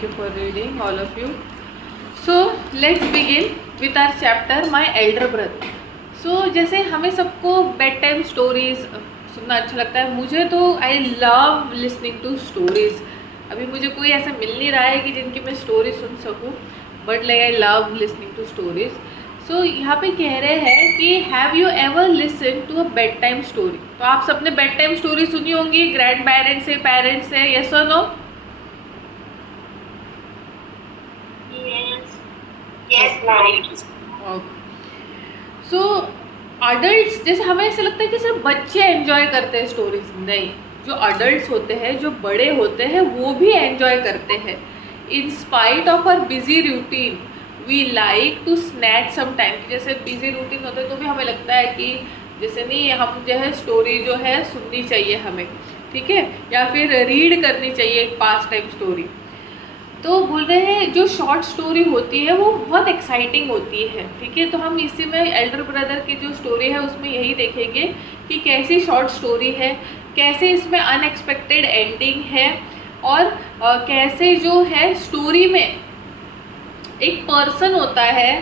Thank you for reading, all of you. So let's begin with our chapter My Elder Brother. So जैसे हमें सबको bed time stories सुनना अच्छा लगता है, मुझे तो I love listening to stories. अभी मुझे कोई ऐसा मिल नहीं रहा है कि जिनकी मैं स्टोरी सुन सकूं, but like I love listening to stories. So यहाँ पे कह रहे हैं कि have you ever listen to a bedtime story. तो आप सबने बेड टाइम स्टोरी सुनी होंगी ग्रैंड पेरेंट्स से, पेरेंट्स से, यस और नो? सो अडल्ट्स, जैसे हमें ऐसा लगता है कि सिर्फ बच्चे एंजॉय करते हैं स्टोरीज. नहीं, जो अडल्ट्स होते हैं, जो बड़े होते हैं, वो भी एंजॉय करते हैं. In spite of our busy routine we like to snatch some time. जैसे बिजी रूटीन होता है तो भी हमें लगता है कि जैसे नहीं, हम जो है स्टोरी जो है सुननी चाहिए हमें, ठीक है, या फिर रीड करनी चाहिए एक पास टाइम स्टोरी. तो बोल रहे हैं जो शॉर्ट स्टोरी होती है वो बहुत एक्साइटिंग होती है, ठीक है. तो हम इसी में एल्डर ब्रदर की जो स्टोरी है उसमें यही देखेंगे कि कैसी शॉर्ट स्टोरी है, कैसे इसमें अनएक्सपेक्टेड एंडिंग है, और कैसे जो है स्टोरी में एक पर्सन होता है,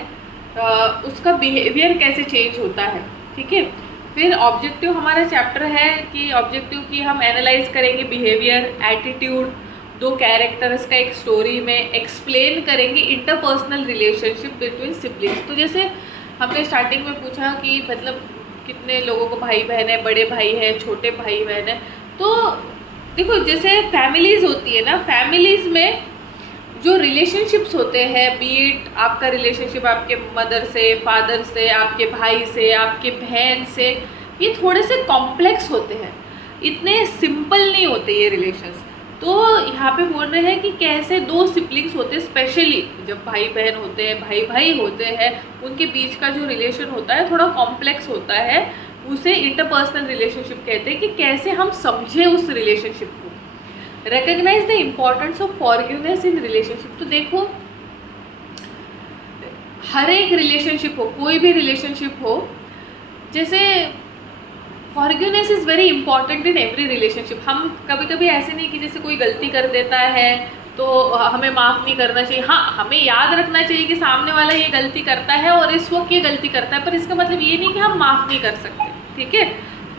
उसका बिहेवियर कैसे चेंज होता है, ठीक है. फिर ऑब्जेक्टिव हमारा चैप्टर है कि ऑब्जेक्टिव की हम एनालाइज करेंगे बिहेवियर, एटीट्यूड, दो कैरेक्टर्स का एक स्टोरी में एक्सप्लेन करेंगे इंटरपर्सनल रिलेशनशिप बिटवीन सिबलिंग्स. तो जैसे हमने स्टार्टिंग में पूछा कि मतलब कितने लोगों को भाई बहन है, बड़े भाई है, छोटे भाई बहन है. तो देखो जैसे फैमिलीज़ होती है ना, फैमिलीज़ में जो रिलेशनशिप्स होते हैं, बी इट आपका रिलेशनशिप आपके मदर से, फादर से, आपके भाई से, आपके बहन से, ये थोड़े से कॉम्प्लेक्स होते हैं, इतने सिंपल नहीं होते ये रिलेशंस. तो यहाँ पे बोल रहे हैं कि कैसे दो सिबलिंग्स होते हैं, स्पेशली जब भाई बहन होते हैं, भाई भाई होते हैं, उनके बीच का जो रिलेशन होता है थोड़ा कॉम्प्लेक्स होता है, उसे इंटरपर्सनल रिलेशनशिप कहते हैं. कि कैसे हम समझे उस रिलेशनशिप को. Recognise the importance of forgiveness in relationship. तो देखो हर एक रिलेशनशिप हो, कोई भी रिलेशनशिप हो, जैसे forgiveness is very important in every relationship. हम कभी कभी ऐसे नहीं कि जैसे कोई गलती कर देता है तो हमें माफ़ नहीं करना चाहिए. हाँ, हमें याद रखना चाहिए कि सामने वाला ये गलती करता है और इस वक्त ये गलती करता है, पर इसका मतलब ये नहीं कि हम माफ़ नहीं कर सकते, ठीक है.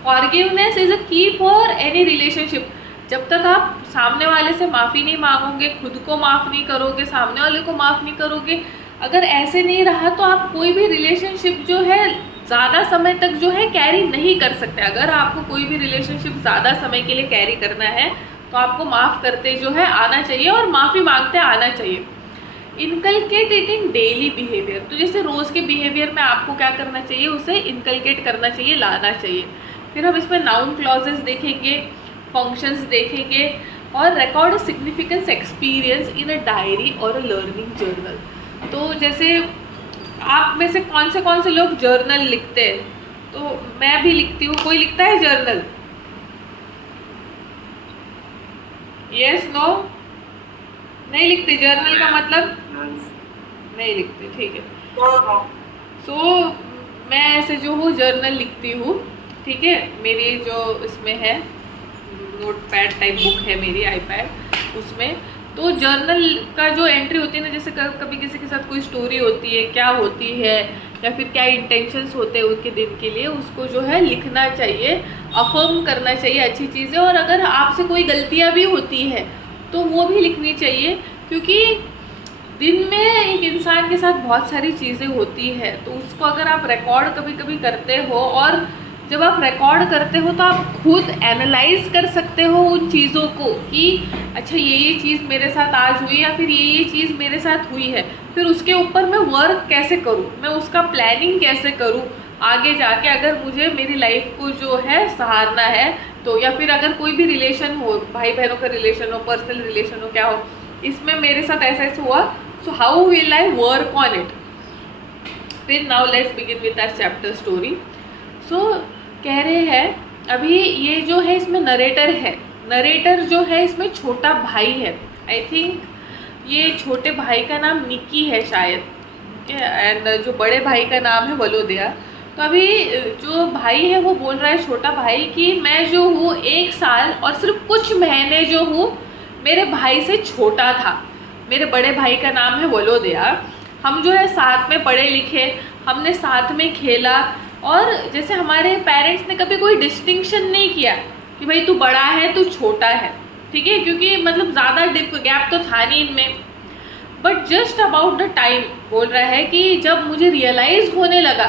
फॉरगिवनेस इज़ अ की फॉर एनी रिलेशनशिप. जब तक आप सामने वाले से माफ़ी नहीं मांगोगे, खुद को माफ़ नहीं करोगे, सामने वाले को माफ़ नहीं करोगे, अगर ऐसे नहीं रहा तो आप कोई भी रिलेशनशिप जो है ज़्यादा समय तक जो है कैरी नहीं कर सकते. अगर आपको कोई भी रिलेशनशिप ज़्यादा समय के लिए कैरी करना है तो आपको माफ़ करते जो है आना चाहिए और माफ़ी मांगते आना चाहिए. Inculcate it in daily behaviour. तो जैसे रोज़ के बिहेवियर में आपको क्या करना चाहिए, उसे इनकलकेट करना चाहिए, लाना चाहिए. फिर हम इसमें नाउन क्लॉजेस देखेंगे, फंक्शंस देखेंगे, और record significance experience in a diary और अ लर्निंग जर्नल. तो जैसे आप में से कौन से लोग जर्नल लिखते हैं? तो मैं भी लिखती हूँ. कोई लिखता है जर्नल? Yes, no? नहीं लिखते. जर्नल का मतलब नहीं लिखते, ठीक है. सो मैं ऐसे जो हूँ जर्नल लिखती हूँ, ठीक है. मेरी जो इसमें है नोट पैड टाइप बुक है मेरी आईपैड, उसमें तो जर्नल का जो एंट्री होती है ना, जैसे कभी किसी के साथ कोई स्टोरी होती है, क्या होती है, या फिर क्या इंटेंशंस होते हैं उनके दिन के लिए, उसको जो है लिखना चाहिए, अफर्म करना चाहिए अच्छी चीज़ें. और अगर आपसे कोई गलतियाँ भी होती है तो वो भी लिखनी चाहिए, क्योंकि दिन में एक इंसान के साथ बहुत सारी चीज़ें होती है. तो उसको अगर आप रिकॉर्ड कभी कभी करते हो, और जब आप रिकॉर्ड करते हो तो आप खुद एनालाइज कर सकते हो उन चीज़ों को कि अच्छा ये चीज़ मेरे साथ आज हुई, या फिर ये चीज़ मेरे साथ हुई है. फिर उसके ऊपर मैं वर्क कैसे करूँ, मैं उसका प्लानिंग कैसे करूँ आगे जाके, अगर मुझे मेरी लाइफ को जो है सहारना है तो. या फिर अगर कोई भी रिलेशन हो, भाई बहनों का रिलेशन हो, पर्सनल रिलेशन हो, क्या हो, इसमें मेरे साथ ऐसा ऐसा हुआ, so how will I work on it. फिर now let's begin with our chapter story. So कह रहे हैं अभी ये जो है इसमें नरेटर है. नरेटर जो है इसमें छोटा भाई है. आई थिंक ये छोटे भाई का नाम निकी है शायद, एंड जो बड़े भाई का नाम है वलोदया. तो अभी जो भाई है वो बोल रहा है, छोटा भाई, कि मैं जो हूँ 1 साल और सिर्फ कुछ महीने जो हूँ मेरे भाई से छोटा था. मेरे बड़े भाई का नाम है वलोदया। हम जो है साथ में पढ़े लिखे, हमने साथ में खेला, और जैसे हमारे पेरेंट्स ने कभी कोई डिस्टिंक्शन नहीं किया कि भाई तू बड़ा है तू छोटा है, ठीक है, क्योंकि मतलब ज़्यादा गैप तो था नहीं इनमें। But just about the time बोल रहा है कि जब मुझे रियलाइज़ होने लगा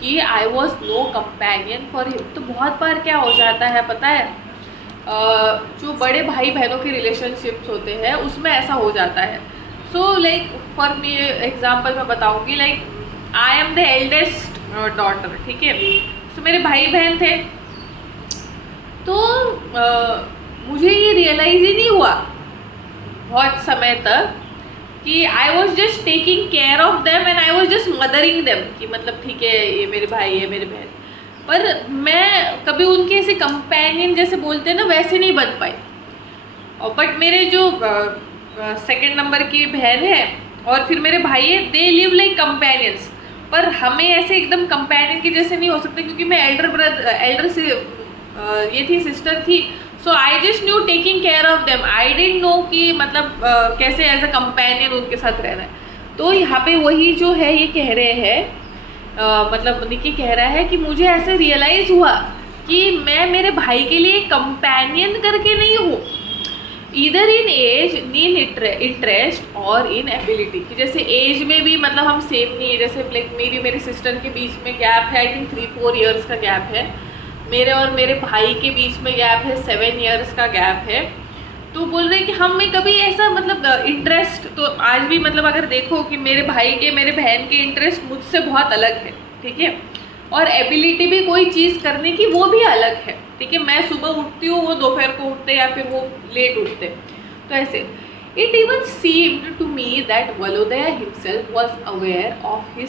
कि I was no companion for him, तो बहुत बार क्या हो जाता है पता है, जो बड़े भाई बहनों के रिलेशनशिप्स होते हैं उसमें ऐसा हो जाता है। So like for me example मैं बताऊँगी, like I am the eldest daughter, ठीक है। तो मेरे भाई बहन थे, तो मुझे ये रियलाइज़ ही नहीं हुआ बहुत समय तक कि I was just taking care of them and I was just mothering them, कि मतलब ठीक है ये मेरे भाई है मेरे बहन, पर मैं कभी उनके ऐसे कंपेनियन जैसे बोलते हैं ना वैसे नहीं बन पाई। और बट मेरे जो सेकंड नंबर की बहन है और फिर मेरे भाई है, दे लिव लाइक कंपेनियंस, पर हमें ऐसे एकदम कंपेनियन के जैसे नहीं हो सकते, क्योंकि मैं एल्डर से ये थी सिस्टर थी। So I just knew taking care of them, I didn't know कि मतलब कैसे एज अ कंपेनियन उनके साथ रहना है। तो यहाँ पे वही जो है ये कह रहे हैं, मतलब निकी कह रहा है कि मुझे ऐसे रियलाइज़ हुआ कि मैं मेरे भाई के लिए कंपेनियन करके नहीं हूँ, इधर इन एज, इन इंटरेस्ट और इन एबिलिटी, कि जैसे एज में भी मतलब हम सेम नहीं है। जैसे लाइक मेरी सिस्टर के बीच में गैप है, आई थिंक 3-4 ईयर्स का गैप है, मेरे और मेरे भाई के बीच में गैप है 7 ईयर्स का गैप है। तो बोल रहे हैं कि हम में कभी ऐसा मतलब इंटरेस्ट, तो आज भी मतलब अगर देखो कि मेरे भाई के मेरे बहन के इंटरेस्ट मुझसे बहुत अलग है, ठीक है, और एबिलिटी भी कोई चीज़ करने की वो भी अलग है, ठीक है। मैं सुबह उठती हूँ, वो दोपहर को उठते या फिर वो लेट उठते, तो ऐसे। It even seemed to me that Volodya himself was aware of his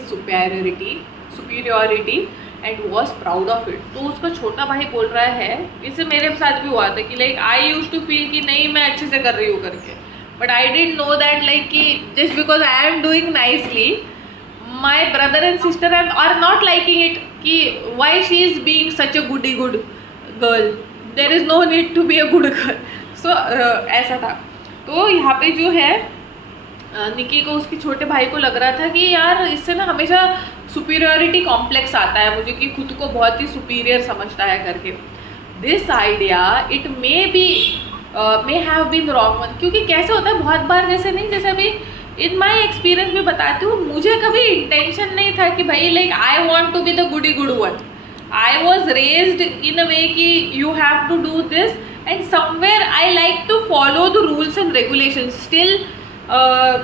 superiority and was proud of it. तो उसका छोटा भाई बोल रहा है, इससे मेरे साथ भी हुआ था कि like I use to feel कि नहीं मैं अच्छे से कर रही हूँ करके, but I didn't know that like कि just because I am doing nicely, my brother and sister are not liking it, कि why she is being such a good girl, there is no need to be a good girl. So ऐसा था। तो यहाँ पे जो है निकी को उसके छोटे भाई को लग रहा था कि यार इससे ना हमेशा सुपीरियरिटी कॉम्प्लेक्स आता है मुझे, कि खुद को बहुत ही सुपीरियर समझता है करके। This idea it may have been wrong one, क्योंकि कैसे होता है बहुत बार, जैसे नहीं, जैसे अभी इन माई एक्सपीरियंस में बताती हूँ, मुझे कभी इंटेंशन नहीं था कि भाई like I want to be the goody good one. I was raised in a way कि you have to do this, and somewhere I like to follow the rules and regulation. Still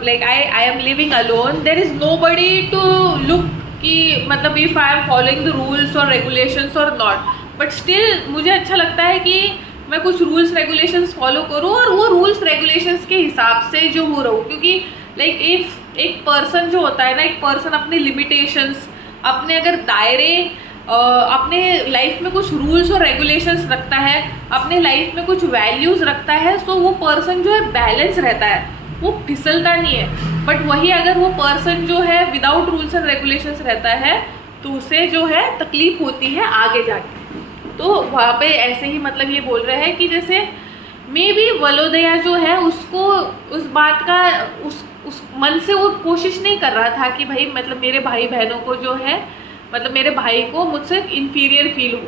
like I am living alone, there is nobody to look कि मतलब if I am following the rules or regulations or not, but still मुझे अच्छा लगता है कि मैं कुछ rules regulations follow करूँ और वो रूल्स रेगुलेशंस के हिसाब से जो हो रहूँ, क्योंकि लाइक इफ एक पर्सन जो होता है ना, एक पर्सन अपने लिमिटेशंस, अपने अगर दायरे, अपने लाइफ में कुछ रूल्स और रेगुलेशंस रखता है, अपने लाइफ में कुछ वैल्यूज़ रखता है, सो वो पर्सन जो है बैलेंस रहता है, वो फिसलता नहीं है। बट वही अगर वो पर्सन जो है विदाउट रूल्स एंड रेगुलेशंस रहता है तो उसे जो है तकलीफ होती है आगे जाके। तो वहाँ पे ऐसे ही मतलब ये बोल रहे हैं कि जैसे मे बी वलोदया जो है उसको उस बात का उस मन से वो कोशिश नहीं कर रहा था कि भाई मतलब मेरे भाई बहनों को जो है मतलब मेरे भाई को मुझसे इन्फीरियर फील हो।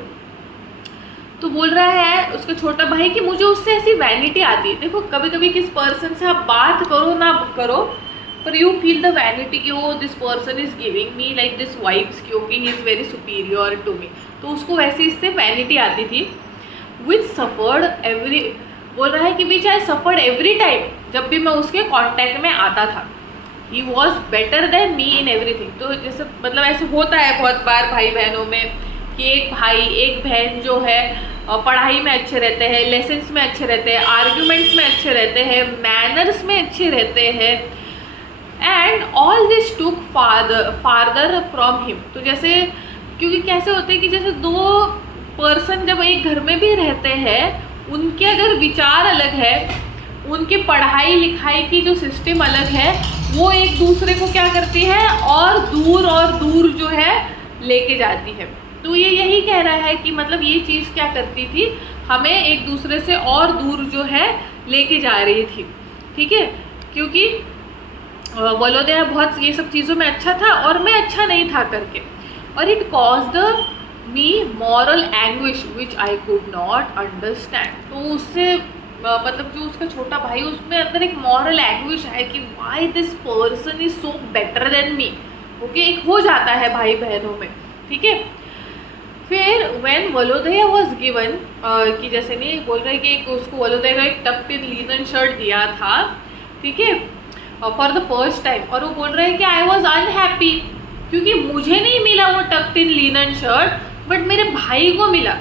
तो बोल रहा है उसका छोटा भाई कि मुझे उससे ऐसी वैनिटी आती है। देखो कभी कभी किस पर्सन से आप बात करो ना करो, पर यू फील द वैनिटी कि वो this person is giving me like this vibes, क्योंकि he is very superior to me. तो उसको वैसे इससे वैनिटी आती थी। विच सफर्ड एवरी, बोल रहा है कि विच आई सफर्ड एवरी टाइम, जब भी मैं उसके कॉन्टैक्ट में आता था। He was better than me in everything. तो जैसे मतलब ऐसे होता है बहुत बार भाई बहनों में कि एक भाई एक बहन जो है पढ़ाई में अच्छे रहते हैं, लेसन्स में अच्छे रहते हैं, आर्ग्यूमेंट्स में अच्छे रहते हैं, मैनर्स में अच्छे रहते हैं, and all this took farther from him. तो जैसे क्योंकि कैसे होते हैं कि जैसे दो पर्सन जब एक घर में भी रहते हैं, उनके अगर विचार अलग है, उनके पढ़ाई लिखाई की जो सिस्टम अलग है, वो एक दूसरे को क्या करती है और दूर जो है लेके जाती है। तो ये यही कह रहा है कि मतलब ये चीज़ क्या करती थी, हमें एक दूसरे से और दूर जो है लेके जा रही थी। ठीक है, क्योंकि वलोदया बहुत ये सब चीज़ों में अच्छा था और मैं अच्छा नहीं था करके। और it caused me moral anguish which I could not understand. तो उससे मतलब जो उसका छोटा भाई, उसमें अंदर एक मॉरल एंग्विश है कि why this person is so better than me. Okay, एक हो जाता है भाई बहनों में, ठीक है। फिर व्हेन वलोदया वाज गिवन कि जैसे नहीं बोल रहे कि एक उसको वलोदया का एक टक्ड इन लिनन शर्ट दिया था, ठीक है, फॉर द फर्स्ट टाइम। और वो बोल रहे हैं कि आई वॉज अनहैप्पी क्योंकि मुझे नहीं मिला वो talked in linen shirt, but मेरे भाई को मिला।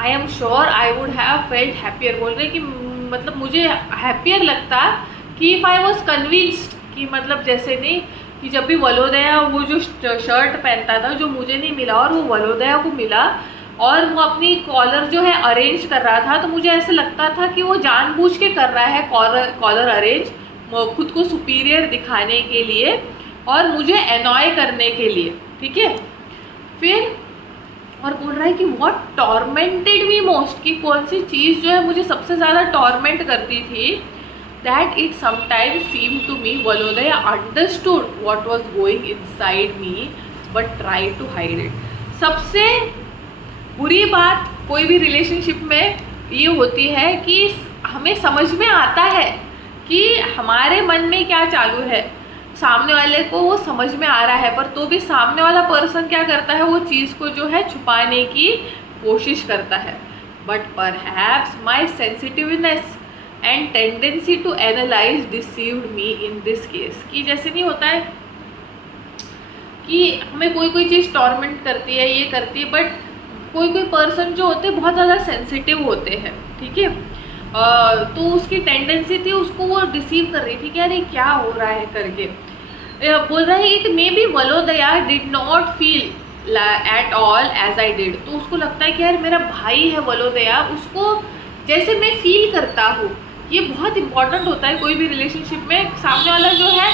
I am sure I would have felt happier. बोल रहे हैं कि मतलब मुझे हैप्पियर लगता कि इफ़ आई वॉज कन्विंस्ड कि मतलब जैसे नहीं कि जब भी वलोदया वो जो शर्ट पहनता था जो मुझे नहीं मिला और वो वलोदया को मिला और वो अपनी कॉलर जो है अरेंज कर रहा था, तो मुझे ऐसा लगता था कि वो जानबूझ के कर रहा है कॉलर अरेंज, खुद को सुपीरियर दिखाने के लिए और मुझे एनॉय करने के लिए, ठीक है। फिर और बोल रहा है कि व्हाट टॉर्मेंटेड मी मोस्ट, कि कौन सी चीज़ जो है मुझे सबसे ज़्यादा टॉर्मेंट करती थी, that it sometimes seem to me Volodya understood what was going inside me but try to hide it. सबसे बुरी बात कोई भी रिलेशनशिप में ये होती है कि हमें समझ में आता है कि हमारे मन में क्या चालू है, सामने वाले को वो समझ में आ रहा है, पर तो भी सामने वाला पर्सन क्या करता है, वो चीज़ को जो है छुपाने की कोशिश करता है। But perhaps my sensitiveness and tendency to analyse deceived me in this case. कि जैसे नहीं होता है कि हमें कोई कोई चीज़ टॉर्मेंट करती है, ये करती है, बट कोई कोई पर्सन जो होते हैं बहुत ज़्यादा सेंसिटिव होते हैं, ठीक है। तो उसकी टेंडेंसी थी, उसको वो डिसीव कर रही थी कि यार ये क्या हो रहा है करके। बोल रहा है कि maybe Volodya did not feel at all as I did. तो उसको लगता है कि यार मेरा भाई है वलोदया, उसको जैसे मैं फील करता हूँ। ये बहुत इंपॉर्टेंट होता है कोई भी रिलेशनशिप में। सामने वाला जो है,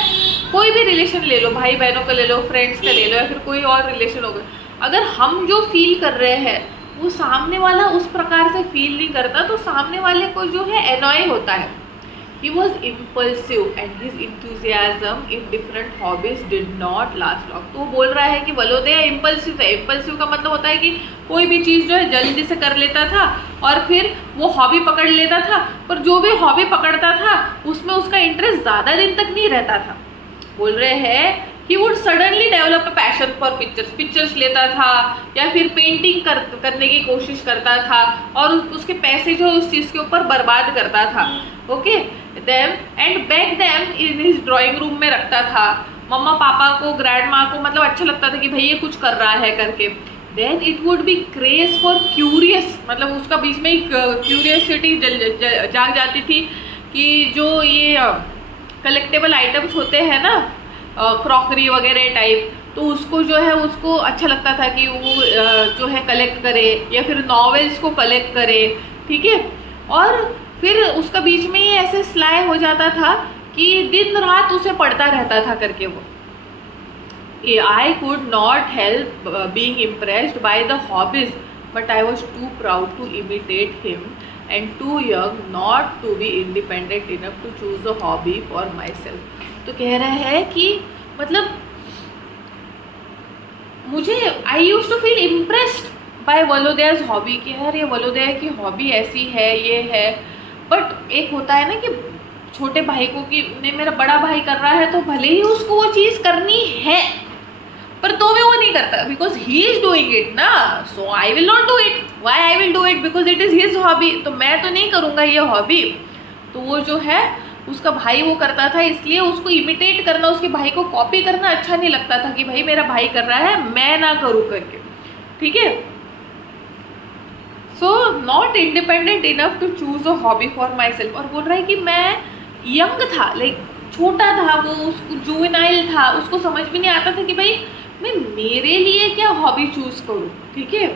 कोई भी रिलेशन ले लो, भाई बहनों का ले लो, फ्रेंड्स का ले लो, या फिर कोई और रिलेशन होगा, अगर हम जो फील कर रहे हैं वो सामने वाला उस प्रकार से फील नहीं करता, तो सामने वाले को जो है एनॉय होता है। He was impulsive and his enthusiasm in different hobbies did not last long। तो वो बोल रहा है कि वलोदया इम्पल्सिव है। इम्पल्सिव का मतलब होता है कि कोई भी चीज़ जो है जल्दी से कर लेता था और फिर वो हॉबी पकड़ लेता था, पर जो भी हॉबी पकड़ता था उसमें उसका इंटरेस्ट ज़्यादा दिन तक नहीं रहता था। बोल रहे हैं he would suddenly develop a passion for pictures लेता था या फिर पेंटिंग करने की कोशिश करता था और उसके पैसे जो उस चीज़ के ऊपर बर्बाद करता था। Okay, them and back them in his drawing room में रखता था। मम्मा पापा को, ग्रैंड माँ को मतलब अच्छा लगता था कि भाई ये कुछ कर रहा है करके। Then it would be craze for curious, मतलब उसका बीच में क्यूरियसिटी जाग जाती थी कि जो ये कलेक्टेबल आइटम्स होते हैं ना, क्रॉकरी वगैरह टाइप, तो उसको जो है उसको अच्छा लगता था कि वो जो है कलेक्ट करे या फिर नॉवेल्स को कलेक्ट करे, ठीक है। और फिर उसका बीच में ये ऐसे स्लाय हो जाता था कि दिन रात उसे पढ़ता रहता था करके वो। I could not help being impressed by the hobbies but I was too proud to imitate him and too young not to be independent enough to choose a hobby for myself। तो कह रहे हैं कि मतलब मुझे I used to feel impressed by Volodya's hobby कि यार ये वलोदया की हॉबी ऐसी है, ये है। बट एक होता है ना कि छोटे भाई को कि मेरा बड़ा भाई कर रहा है तो भले ही उसको वो चीज़ करनी है, पर तो भी वो नहीं करता because he is doing it ना, so I will not do it. Why I will do it? Because it is his hobby, तो मैं तो नहीं करूँगा ये हॉबी। तो वो जो है उसका भाई वो करता था, इसलिए उसको इमिटेट करना, उसके भाई को कॉपी करना अच्छा नहीं लगता था कि भाई मेरा भाई कर रहा है मैं ना करूँ करके, ठीक है। So not independent enough to choose a hobby for myself. और बोल रहा है कि मैं यंग था, लाइक छोटा था वो, उसको जुवेनाइल था, उसको समझ भी नहीं आता था कि भाई मैं मेरे लिए क्या हॉबी चूज करूँ, ठीक है।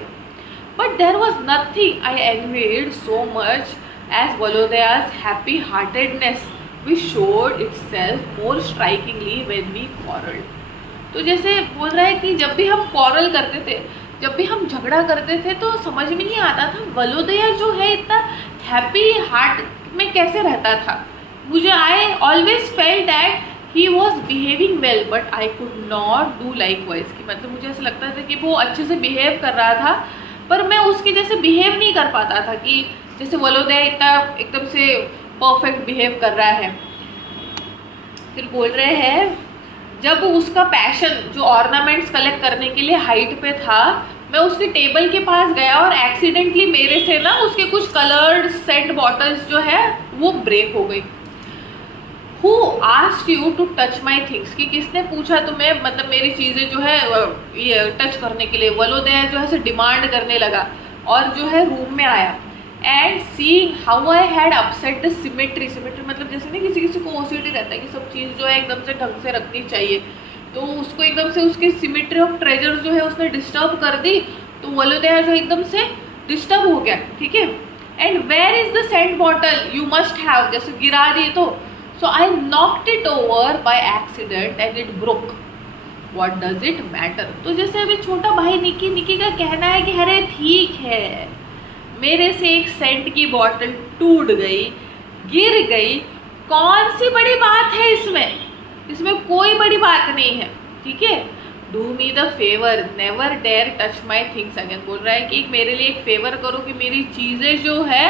But there was nothing I envied so much as Volodya's happy heartedness which showed itself more strikingly when we quarrelled. तो जैसे बोल रहा है कि जब भी हम क्वारल करते थे, जब भी हम झगड़ा करते थे, तो समझ में नहीं आता था वलोदया जो है इतना हैप्पी हार्ट में कैसे रहता था। मुझे I always felt that he was behaving well but I could not do like wise की, मतलब मुझे ऐसा लगता था कि वो अच्छे से बिहेव कर रहा था पर मैं उसके जैसे बिहेव नहीं कर पाता था कि जैसे वलोदया इतना एकदम से परफेक्ट बिहेव कर रहा है। फिर बोल रहे हैं जब उसका पैशन जो ऑर्नामेंट्स कलेक्ट करने के लिए हाइट पे था, मैं उसके टेबल के पास गया और एक्सीडेंटली मेरे से ना उसके कुछ कलर्ड सेंट बॉटल्स जो है वो ब्रेक हो गई। Who asked you to touch my things? कि किसने पूछा तुम्हें मतलब मेरी चीज़ें जो है ये टच करने के लिए। वलोदया जो है डिमांड करने लगा और जो है रूम में आया and seeing how I had upset the symmetry. Symmetry मतलब जैसे नहीं किसी किसी को ओसीडी रहता है कि सब चीज़ जो है एकदम से ढंग से रखनी चाहिए, तो उसको एकदम से उसकी सिमेट्री ऑफ ट्रेजर जो है उसने डिस्टर्ब कर दी, तो वलोदया जो एकदम से डिस्टर्ब हो गया। ठीक है, and where is the scent bottle you must have, जैसे गिरा दी तो so I knocked it over by accident and it broke, what does it matter. तो जैसे अभी छोटा भाई निकी का कहना है कि अरे ठीक है मेरे से एक सेंट की बॉटल टूट गई, गिर गई, कौन सी बड़ी बात है इसमें कोई बड़ी बात नहीं है। ठीक है, do me the favour never dare touch my things again. बोल रहा है कि मेरे लिए एक फेवर करो कि मेरी चीज़ें जो है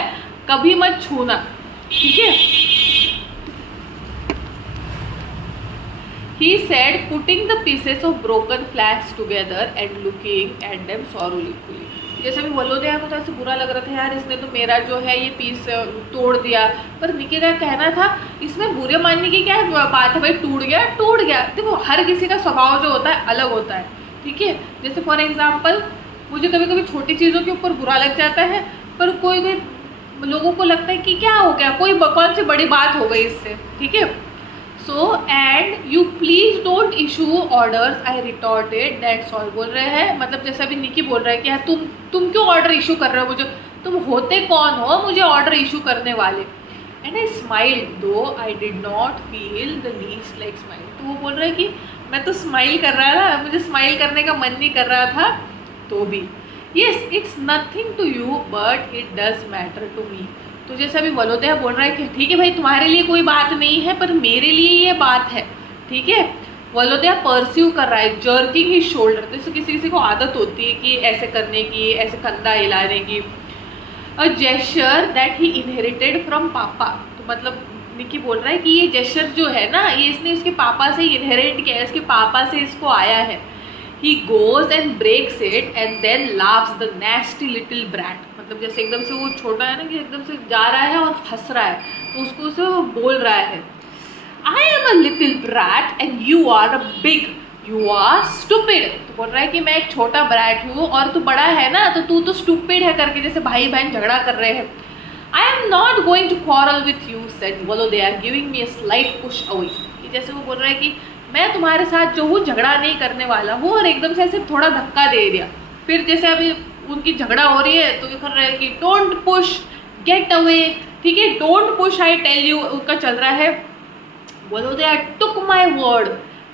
कभी मत छूना। ठीक है, he said putting the pieces of broken flags together and looking at them sorrowfully। जैसे भी वलोदया को तो ऐसे बुरा लग रहा था यार इसने तो मेरा जो है ये पीस तोड़ दिया, पर निकी का कहना था इसमें बुरे मानने की क्या बात है भाई, टूट गया। देखो हर किसी का स्वभाव जो होता है अलग होता है। ठीक है, जैसे फॉर एग्जाम्पल मुझे कभी कभी छोटी चीज़ों के ऊपर बुरा लग जाता है, पर कोई लोगों को लगता है कि क्या हो गया, कोई कौन सी बड़ी बात हो गई इससे। ठीक है, so and you please don't issue orders I retorted that's all. बोल रहे हैं मतलब जैसा अभी निकी बोल रहा है कि यार तुम क्यों ऑर्डर इशू कर रहे हो मुझे, तुम होते कौन हो मुझे ऑर्डर इशू करने वाले। एंड आई स्माइल्ड दो I did not feel the least like smile. तो वो बोल रहा है कि मैं तो स्माइल कर रहा था, मुझे स्माइल करने का मन नहीं कर रहा था तो भी। Yes it's nothing to you but it does matter to me. तो जैसे अभी वलोदया बोल रहा है कि ठीक है भाई तुम्हारे लिए कोई बात नहीं है पर मेरे लिए ये बात है। ठीक है, वलोदया परस्यू कर रहा है जर्किंग हिज शोल्डर। तो इससे किसी को आदत होती है कि ऐसे करने की, ऐसे कंधा हिलाने की। अ gesture that he inherited from पापा। तो मतलब निकी बोल रहा है कि ये जेस्चर जो है ना ये इसने उसके पापा से इनहेरिट किया है, इसके पापा से इसको आया है। He goes and breaks it and then laughs the nasty little brat। मतलब जैसे एकदम से वो छोटा है ना कि एकदम से जा रहा है और हंस रहा है, तो उसको उसे वो बोल रहा है I am a little brat and you are a big, you are stupid। तो बोल रहा है कि मैं एक छोटा ब्रैट हूँ और तू बड़ा है ना तो तू तो stupid है करके, जैसे भाई बहन झगड़ा कर रहे हैं। I am not going to quarrel with you said Volodya giving me a slight push away। जैसे वो बोल रहा है कि मैं तुम्हारे साथ जो हूँ झगड़ा नहीं करने वाला हूँ, और एकदम से ऐसे थोड़ा धक्का दे दिया। फिर जैसे अभी उनकी झगड़ा हो रही है तो ये कर रहा है कि डोंट पुश गेट अवे। ठीक है, don't push I tell you उनका चल रहा है। Volodya took my word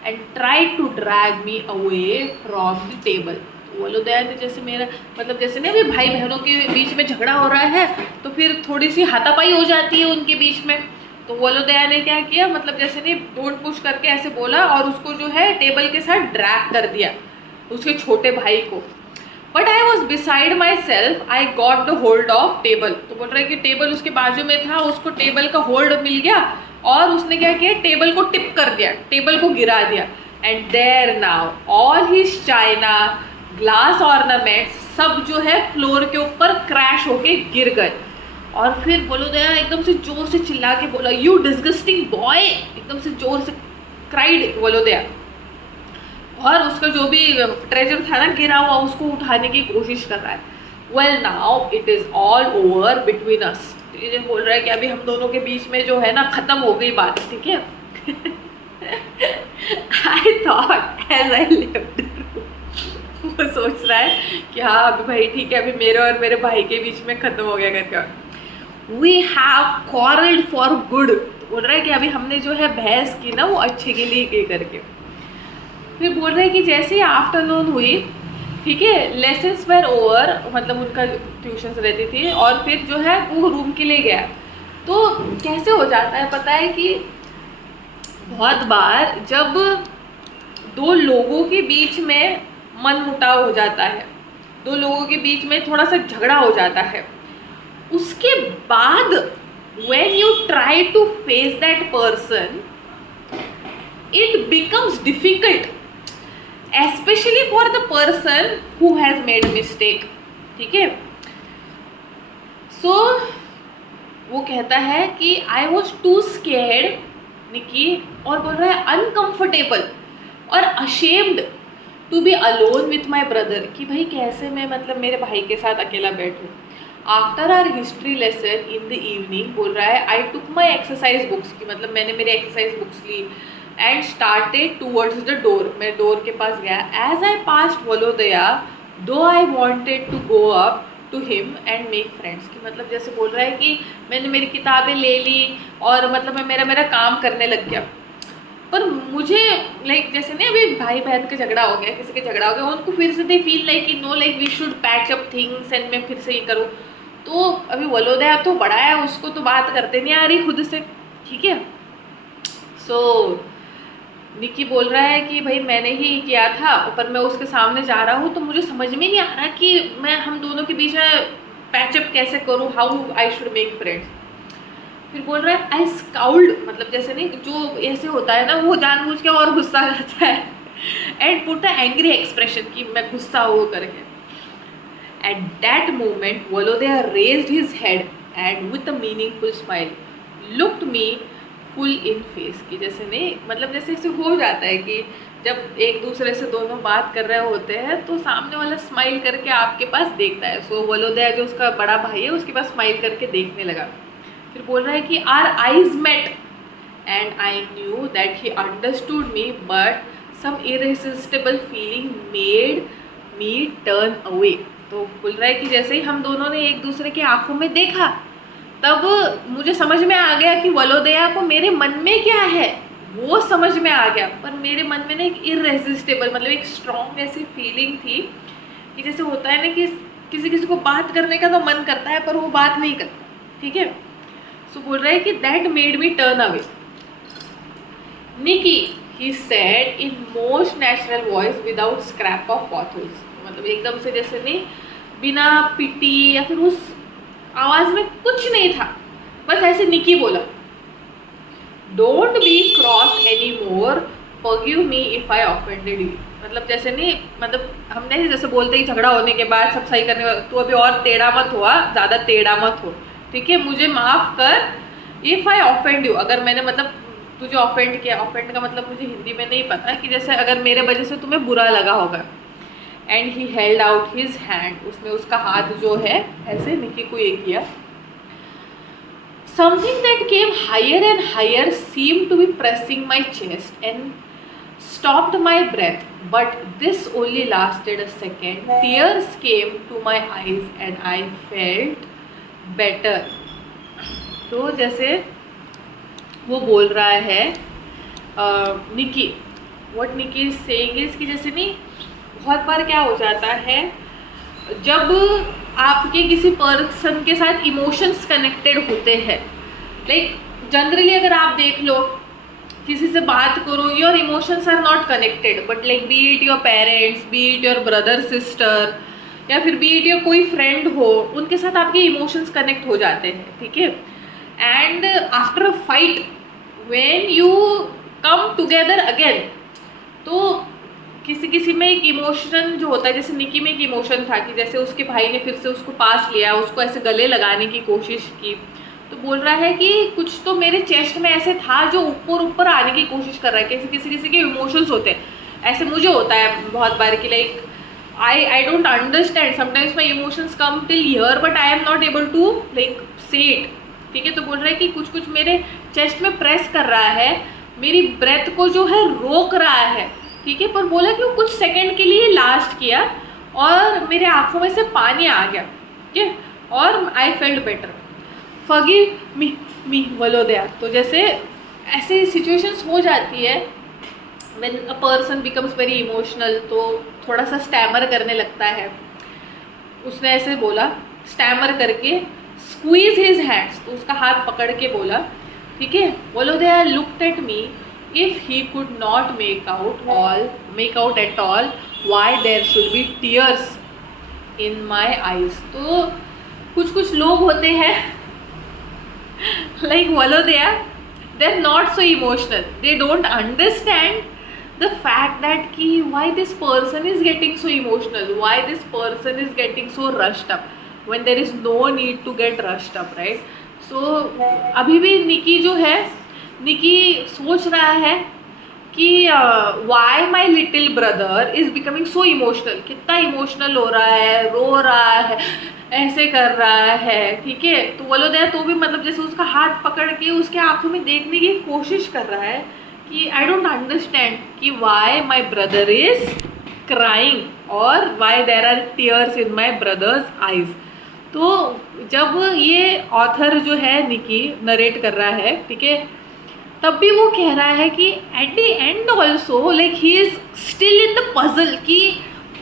and tried to drag me away from the table. Volodya ने जैसे मेरा मतलब जैसे ना अभी भाई बहनों के बीच में झगड़ा हो रहा है तो फिर थोड़ी सी हाथापाई हो जाती है उनके बीच में, तो वलोदया ने क्या किया मतलब जैसे नहीं डोंट पुश करके ऐसे बोला और उसको जो है टेबल के साथ ड्रैग कर दिया उसके छोटे भाई को। But I was beside my self I got the hold of table. तो बोल रहा है कि टेबल उसके बाजू में था, उसको टेबल का होल्ड मिल गया और उसने क्या किया टेबल को टिप कर दिया, टेबल को गिरा दिया। And there now all his china glass ornaments सब जो है फ्लोर के ऊपर क्रैश होके गिर गए। और फिर वलोदया एकदम से जोर से चिल्ला के बोला यू डिस्गस्टिंग बॉय, एकदम से जोर से क्राइड वलोदया। और उसका जो भी ट्रेजर था ना गिरा हुआ उसको उठाने की कोशिश कर रहा है। Well now it is all over between us. ये बोल रहा है कि अभी हम दोनों के बीच में जो है ना ख़त्म हो गई बात। ठीक है, I thought as I lived वो सोच रहा है कि हाँ अभी भाई ठीक है अभी मेरे और मेरे भाई के बीच में ख़त्म हो गया करके। We have quarreled for good। बोल रहा है कि अभी हमने जो है बहस की ना वो अच्छे के लिए की करके। फिर बोल रहे हैं कि जैसे ही आफ्टरनून हुई, ठीक है, लेसन्स वेर ओवर, मतलब उनका ट्यूशन्स रहती थी और फिर जो है वो रूम के लिए गया। तो कैसे हो जाता है पता है कि बहुत बार जब दो लोगों के बीच में मन मुटाव हो जाता है, दो लोगों के बीच में थोड़ा सा झगड़ा हो जाता है, उसके बाद when you try to face that person, it becomes difficult, especially for the person who has made a mistake. ठीक है, so वो कहता है कि I was too scared, निकी, और बोल रहा है uncomfortable और ashamed to be alone with my brother, कि भाई कैसे मैं मतलब मेरे भाई के साथ अकेला बैठूं. After our history lesson in the evening, बोल रहा है आई टुक माई एक्सरसाइज बुक्स, की मतलब मैंने मेरे एक्सरसाइज बुक्स ली, and started towards the door, मैं डोर के पास गया. As I passed Volodya though I wanted to go up to him and make friends, की मतलब जैसे बोल रहा है कि मैंने मेरी किताबें ले ली और मतलब मैं मेरा काम करने लग गया, पर मुझे लाइक जैसे नहीं अभी भाई बहन का झगड़ा हो गया, किसी का झगड़ा हो गया, उनको फिर से दे फील लाइक कि no like we should patch up things and मैं फिर से ये करूँ. तो अभी वलोदया तो बड़ा है, उसको तो बात करते नहीं आ रही खुद से. ठीक है, सो निकी बोल रहा है कि भाई मैंने ही किया था, पर मैं उसके सामने जा रहा हूँ तो मुझे समझ में नहीं आ रहा कि मैं हम दोनों के बीच में पैचअप कैसे करूँ, how I should make friends. फिर बोल रहा है आई स्काउल्ड, मतलब जैसे नहीं जो ऐसे होता है ना, वो जानबूझ के और गुस्सा करता है, and put a angry expression, कि मैं गुस्सा हो करके. At that moment, Volodya raised his head and with a meaningful smile looked me full in face, कि जैसे नहीं मतलब जैसे ऐसे हो जाता है कि जब एक दूसरे से दोनों बात कर रहे होते हैं तो सामने वाला स्माइल करके आपके पास देखता है. सो वलोदया जो उसका बड़ा भाई है उसके पास स्माइल करके देखने लगा. फिर बोल रहा है कि our eyes met and I knew that he understood me, but some irresistible feeling made me turn away. तो बोल रहा है कि जैसे ही हम दोनों ने एक दूसरे की आंखों में देखा तब मुझे समझ में आ गया कि वलोदया को मेरे मन में क्या है वो समझ में आ गया, पर मेरे मन में ना एक इरेसिस्टेबल मतलब एक स्ट्रॉन्ग ऐसी फीलिंग थी कि जैसे होता है ना कि किसी किसी को बात करने का तो मन करता है पर वो बात नहीं करता. ठीक है, सो बोल रहा है कि that made me turn away. Nicky, he said in most natural voice without scrap of pathos, मतलब एकदम से जैसे नहीं बिना पिटी या फिर उस आवाज़ में कुछ नहीं था, बस ऐसे निकी बोला, don't be cross any more, forgive me if I offended you. मतलब जैसे नहीं मतलब हमने जैसे बोलते ही झगड़ा होने के बाद सब सही करने, तो अभी और टेढ़ा मत हुआ, ज़्यादा टेढ़ा मत हो. ठीक है, मुझे माफ़ कर, इफ़ आई ऑफेंड यू, अगर मैंने मतलब तुझे ऑफेंड किया. ऑफेंड का मतलब मुझे हिंदी में नहीं पता, कि जैसे अगर मेरे वजह से तुम्हें बुरा लगा होगा. And he held out his hand, उसने उसका हाथ जो है ऐसे निकी को ये किया. Something that came higher and higher seemed to be pressing my chest and stopped my breath, but this only lasted a second. Tears came to my eyes and I felt better. तो जैसे वो बोल रहा है निकी, what Nikki is saying is कि जैसे नहीं बहुत बार क्या हो जाता है जब आपके किसी पर्सन के साथ इमोशंस कनेक्टेड होते हैं, लाइक जनरली अगर आप देख लो किसी से बात करो, your emotions are not connected, but like be it your parents, be it your brother sister, या फिर बी इट योर कोई फ्रेंड हो, उनके साथ आपके इमोशंस कनेक्ट हो जाते हैं. ठीक है, and after a fight when you come together again, तो किसी किसी में एक इमोशन जो होता है, जैसे निकी में एक इमोशन था कि जैसे उसके भाई ने फिर से उसको पास लिया, उसको ऐसे गले लगाने की कोशिश की, तो बोल रहा है कि कुछ तो मेरे चेस्ट में ऐसे था जो ऊपर ऊपर आने की कोशिश कर रहा है. किसी के इमोशंस होते हैं ऐसे, मुझे होता है बहुत बार कि like I don't understand, sometimes my emotions come till here but I am not able to like say it. ठीक है, तो बोल रहा है कि कुछ कुछ मेरे चेस्ट में प्रेस कर रहा है, मेरी ब्रेथ को जो है रोक रहा है. ठीक है, पर बोला कि वो कुछ सेकेंड के लिए लास्ट किया और मेरे आंखों में से पानी आ गया. ठीक है, और I felt better, forgive me Volodya. तो जैसे ऐसे सिचुएशंस हो जाती है when a person becomes very emotional, तो थोड़ा सा स्टैमर करने लगता है. उसने ऐसे बोला स्टैमर करके स्क्वीज हिज हैंड्स, तो उसका हाथ पकड़ के बोला, ठीक है, Volodya looked at me if he could not make out at all why there should be tears in my eyes. तो कुछ लोग होते हैं like Valodia, they're not so emotional, they don't understand the fact that ki why this person is getting so emotional, why this person is getting so rushed up when there is no need to get rushed up, right? So अभी भी निकी जो है, निकी सोच रहा है कि why my little brother is becoming so emotional, कितना emotional हो रहा है, रो रहा है, ऐसे कर रहा है, ठीक है। तो वलोदिया तो भी मतलब जैसे उसका हाथ पकड़ के उसके आंखों में देखने की कोशिश कर रहा है कि आई डोंट अंडरस्टैंड कि why my brother is crying और why there are tears in my brother's eyes. तो जब ये ऑथर जो है निकी नरेट कर रहा है, ठीक है, तब भी वो कह रहा है कि at the end also like he is still in the puzzle कि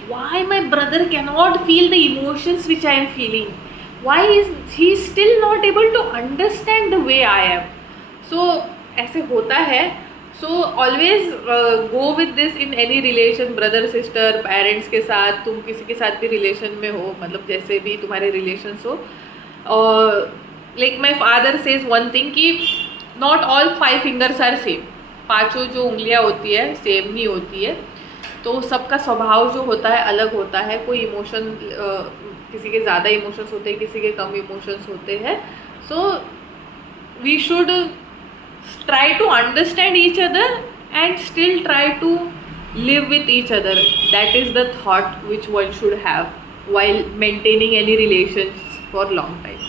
why my brother cannot feel the emotions which I am feeling, why is he still not able to understand the way I am. So ऐसे होता है। So always go with this in any relation, brother sister, parents के साथ, तुम किसी के साथ भी रिलेशन में हो, मतलब जैसे भी तुम्हारे रिलेशंस हो। Like my father says one thing कि not all 5 fingers are same, 5 जो उंगलियां होती है सेम नहीं होती है, तो सबका स्वभाव जो होता है अलग होता है। कोई इमोशन, किसी के ज़्यादा इमोशंस होते हैं, किसी के कम इमोशंस होते हैं। So we should try to understand each other and still try to live with each other. That is the thought which one should have while maintaining any relations for long time.